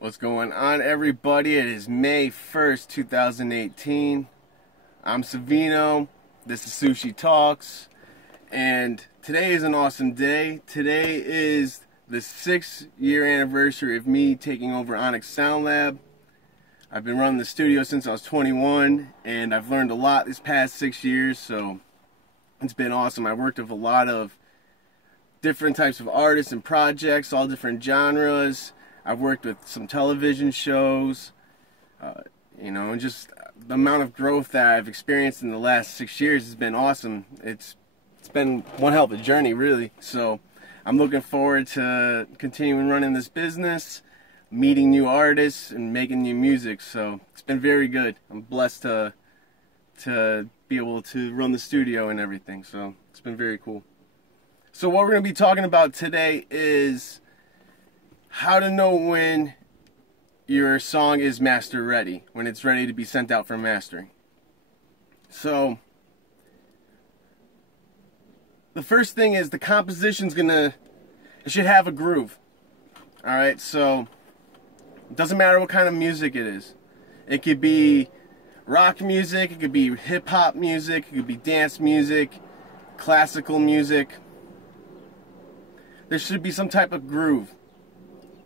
What's going on, everybody? It is May 1st, 2018. I'm Savino. This is Sushi Talks. And today is an awesome day. Today is the 6-year anniversary of me taking over Onyx Sound Lab. I've been running the studio since I was 21, and I've learned a lot this past 6 years, so it's been awesome. I worked with a lot of different types of artists and projects, all different genres. I've worked with some television shows, and just the amount of growth that I've experienced in the last 6 years has been awesome. It's been one hell of a journey, really. So I'm looking forward to continuing running this business, meeting new artists, and making new music. So it's been very good. I'm blessed to be able to run the studio and everything. So it's been very cool. So what we're going to be talking about today is how to know when your song is master ready, when it's ready to be sent out for mastering. So the first thing is the composition's it should have a groove. Alright, so it doesn't matter what kind of music it is. It could be rock music, it could be hip hop music, it could be dance music, classical music. There should be some type of groove,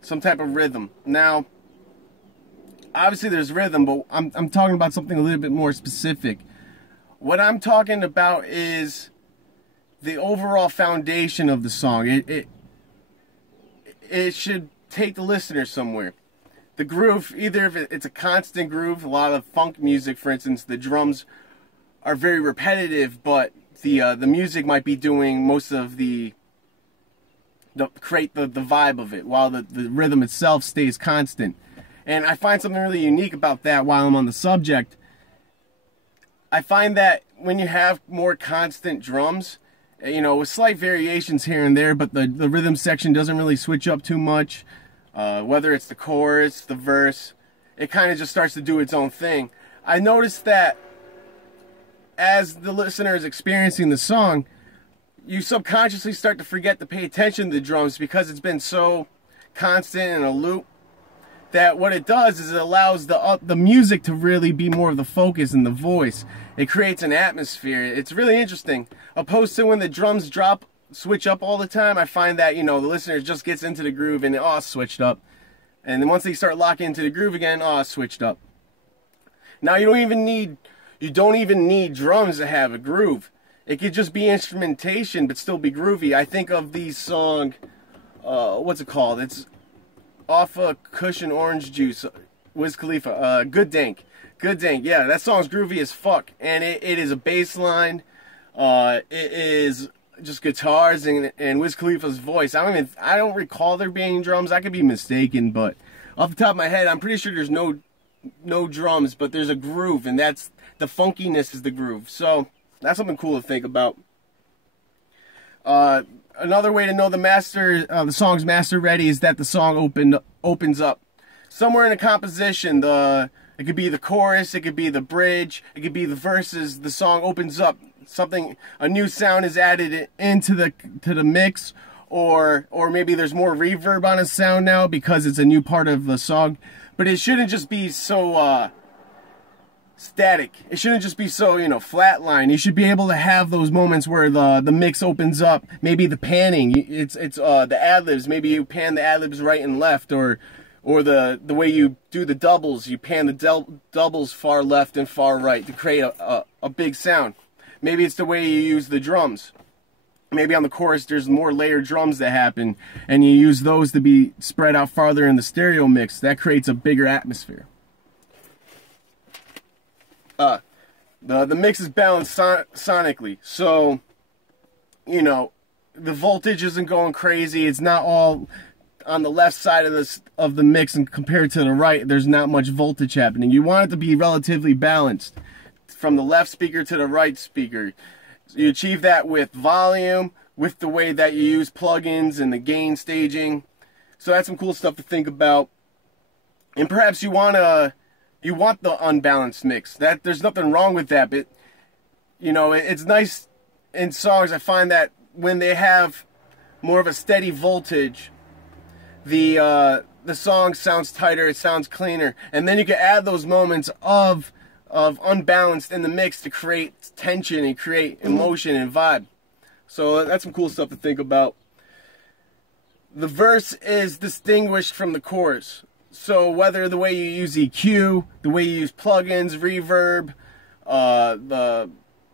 some type of rhythm. Now, obviously there's rhythm, but I'm talking about something a little bit more specific. What I'm talking about is the overall foundation of the song. It should take the listener somewhere. The groove, either if it's a constant groove, a lot of funk music, for instance, the drums are very repetitive, but the music might be doing most of create the vibe of it, while the rhythm itself stays constant. And I find something really unique about that while I'm on the subject. I find that when you have more constant drums, with slight variations here and there, but the rhythm section doesn't really switch up too much, whether it's the chorus, the verse, it kind of just starts to do its own thing. I noticed that as the listener is experiencing the song, you subconsciously start to forget to pay attention to the drums because it's been so constant in a loop, that what it does is it allows the music to really be more of the focus and the voice. It creates an atmosphere. It's really interesting. Opposed to when the drums switch up all the time, I find that, the listener just gets into the groove and it's switched up. And then once they start locking into the groove again, it's switched up. Now you don't even need drums to have a groove. It could just be instrumentation, but still be groovy. I think of the song, what's it called? It's off of Cushion Orange Juice, Wiz Khalifa, Good Dank. Good Dank, yeah, that song's groovy as fuck. And it is a bass line, it is just guitars and Wiz Khalifa's voice. I don't recall there being drums. I could be mistaken, but off the top of my head, I'm pretty sure there's no drums, but there's a groove, and that's the funkiness is the groove. So that's something cool to think about. Another way to know the song's master ready is that the song opens up. Somewhere in the composition, it could be the chorus, it could be the bridge, it could be the verses, the song opens up. A new sound is added into the mix, or maybe there's more reverb on a sound now because it's a new part of the song. But it shouldn't just be so static. It shouldn't just be so, flatline. You should be able to have those moments where the mix opens up. Maybe the panning, it's the ad-libs. Maybe you pan the ad-libs right and left, or the way you do the doubles, you pan the doubles far left and far right to create a big sound. Maybe it's the way you use the drums. Maybe on the chorus there's more layered drums that happen, and you use those to be spread out farther in the stereo mix. That creates a bigger atmosphere. The mix is balanced sonically, so the voltage isn't going crazy. It's not all on the left side of the mix, and compared to the right, there's not much voltage happening. You want it to be relatively balanced from the left speaker to the right speaker. You achieve that with volume, with the way that you use plugins and the gain staging. So that's some cool stuff to think about. And perhaps you want the unbalanced mix. There's nothing wrong with that, but it's nice in songs. I find that when they have more of a steady voltage, the the song sounds tighter, it sounds cleaner. And then you can add those moments of unbalanced in the mix to create tension and create emotion and vibe. So that's some cool stuff to think about. The verse is distinguished from the chorus. So whether the way you use EQ, the way you use plugins, reverb,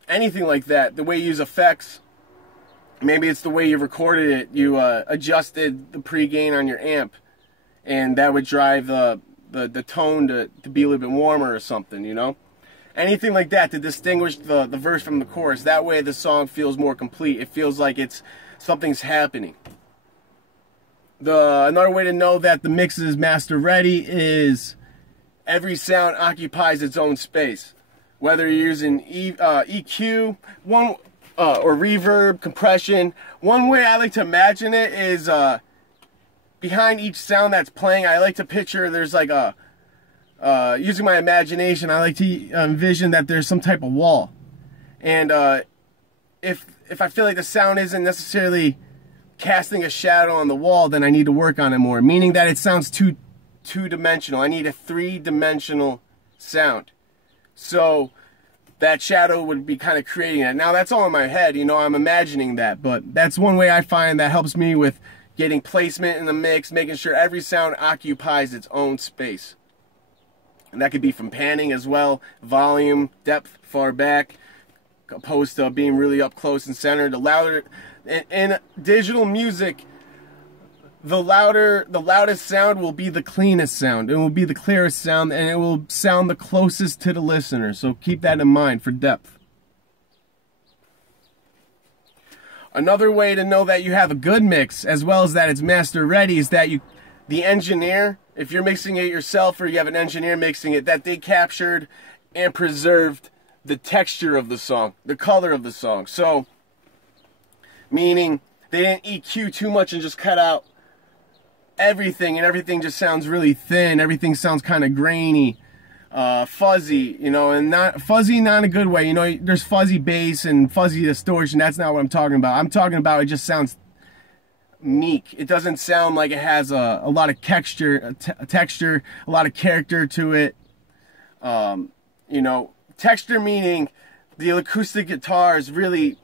anything like that, the way you use effects, maybe it's the way you recorded it, you adjusted the pre-gain on your amp, and that would drive the tone to be a little bit warmer or something, you know? Anything like that to distinguish the verse from the chorus. That way the song feels more complete. It feels like something's happening. Another way to know that the mix is master ready is every sound occupies its own space. Whether you're using EQ, or reverb, compression. One way I like to imagine it is behind each sound that's playing, I like to picture there's like using my imagination, I like to envision that there's some type of wall. And if I feel like the sound isn't necessarily casting a shadow on the wall, then I need to work on it more. Meaning that it sounds two-dimensional. I need a three-dimensional sound. So that shadow would be kind of creating it. Now that's all in my head, you know, I'm imagining that. But that's one way I find that helps me with getting placement in the mix, making sure every sound occupies its own space. And that could be from panning as well, volume, depth, far back, opposed to being really up close and centered. The louder, in digital music, the loudest sound will be the cleanest sound. It will be the clearest sound, and it will sound the closest to the listener. So keep that in mind for depth. Another way to know that you have a good mix, as well as that it's master ready, is that the engineer, if you're mixing it yourself or you have an engineer mixing it, that they captured and preserved the texture of the song, the color of the song. So, meaning they didn't EQ too much and just cut out everything, and everything just sounds really thin. Everything sounds kind of grainy, fuzzy, you know, and not fuzzy, not in a good way. You know, there's fuzzy bass and fuzzy distortion. That's not what I'm talking about. I'm talking about it just sounds meek. It doesn't sound like it has a lot of texture, a lot of character to it. You know, texture meaning the acoustic guitars really,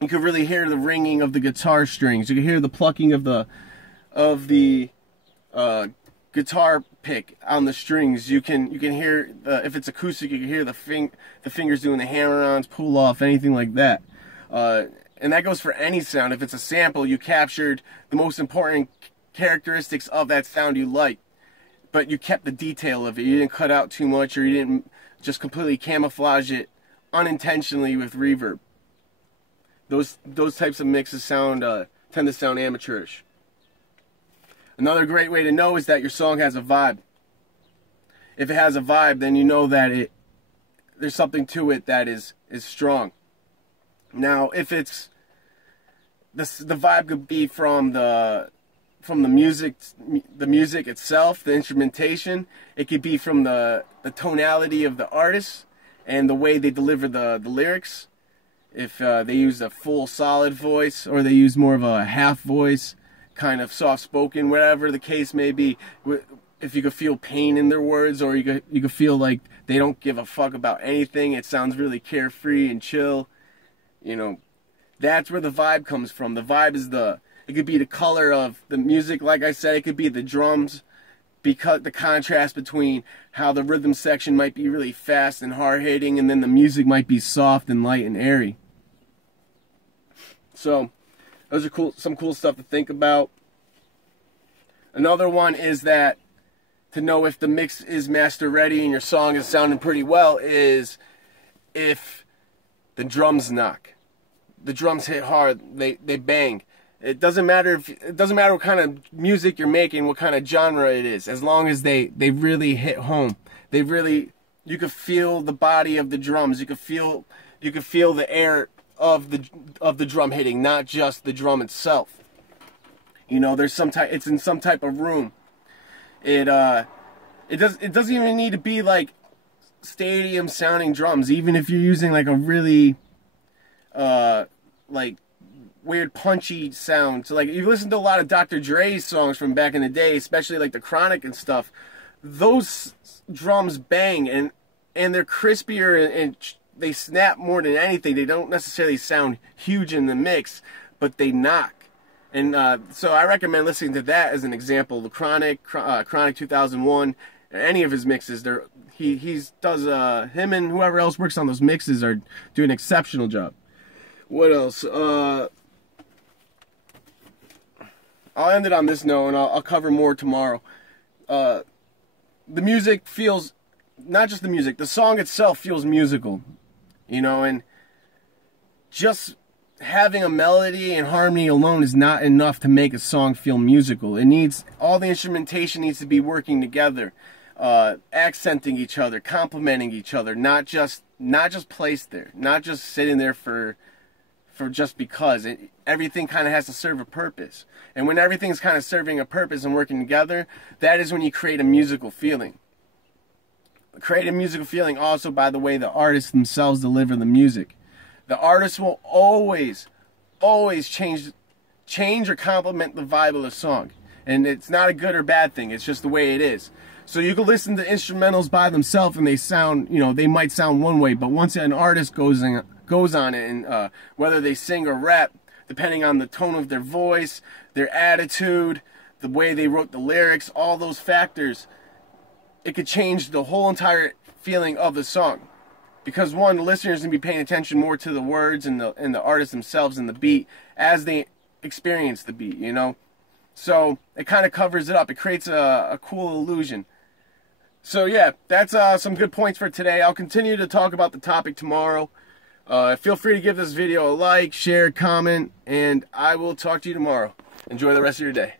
you could really hear the ringing of the guitar strings. You can hear the plucking of the guitar pick on the strings. You can hear if it's acoustic, you can hear the fingers doing the hammer-ons, pull-off, anything like that. And that goes for any sound. If it's a sample, you captured the most important characteristics of that sound you like, but you kept the detail of it. You didn't cut out too much, or you didn't just completely camouflage it unintentionally with reverb. Those types of mixes tend to sound amateurish. Another great way to know is that your song has a vibe. If it has a vibe, then you know that there's something to it that is strong. Now, if it's the vibe could be from the music itself, the instrumentation. It could be from the tonality of the artist and the way they deliver the lyrics. If they use a full solid voice, or they use more of a half voice, kind of soft-spoken, whatever the case may be. If you could feel pain in their words, or you could feel like they don't give a fuck about anything, it sounds really carefree and chill. You know, that's where the vibe comes from. The vibe is it could be the color of the music, like I said, it could be the drums, because the contrast between how the rhythm section might be really fast and hard-hitting, and then the music might be soft and light and airy. So, those are some cool stuff to think about. Another one is that to know if the mix is master ready and your song is sounding pretty well is if the drums knock. The drums hit hard, they bang. It doesn't matter what kind of music you're making, what kind of genre it is, as long as they really hit home. You could feel the body of the drums. You could feel the air of the drum hitting, not just the drum itself. You know, it's in some type of room. It doesn't even need to be like stadium sounding drums. Even if you're using like a really like weird punchy sound. So like you listen to a lot of Dr. Dre's songs from back in the day, especially like the Chronic and stuff. Those drums bang and they're crispier and they snap more than anything. They don't necessarily sound huge in the mix, but they knock. And so I recommend listening to that as an example. The Chronic 2001, any of his mixes, he does him and whoever else works on those mixes are doing an exceptional job. What else? I'll end it on this note, and I'll cover more tomorrow. The music feels, not just the music, the song itself feels musical, you know, and just having a melody and harmony alone is not enough to make a song feel musical. It needs, all the instrumentation needs to be working together, accenting each other, complementing each other, not just placed there, not just sitting there for just because. Everything kind of has to serve a purpose. And when everything's kind of serving a purpose and working together, that is when you create a musical feeling. Create a musical feeling also by the way the artists themselves deliver the music. The artist will always change or complement the vibe of the song. And it's not a good or bad thing, it's just the way it is. So you can listen to instrumentals by themselves and they sound, you know, they might sound one way, but once an artist goes on it, and whether they sing or rap, depending on the tone of their voice, their attitude, the way they wrote the lyrics, all those factors, it could change the whole entire feeling of the song. Because one, the listeners can be paying attention more to the words and the artists themselves and the beat as they experience the beat, you know. So it kind of covers it up. It creates a cool illusion. So yeah, that's some good points for today. I'll continue to talk about the topic tomorrow. Feel free to give this video a like, share, comment, and I will talk to you tomorrow. Enjoy the rest of your day.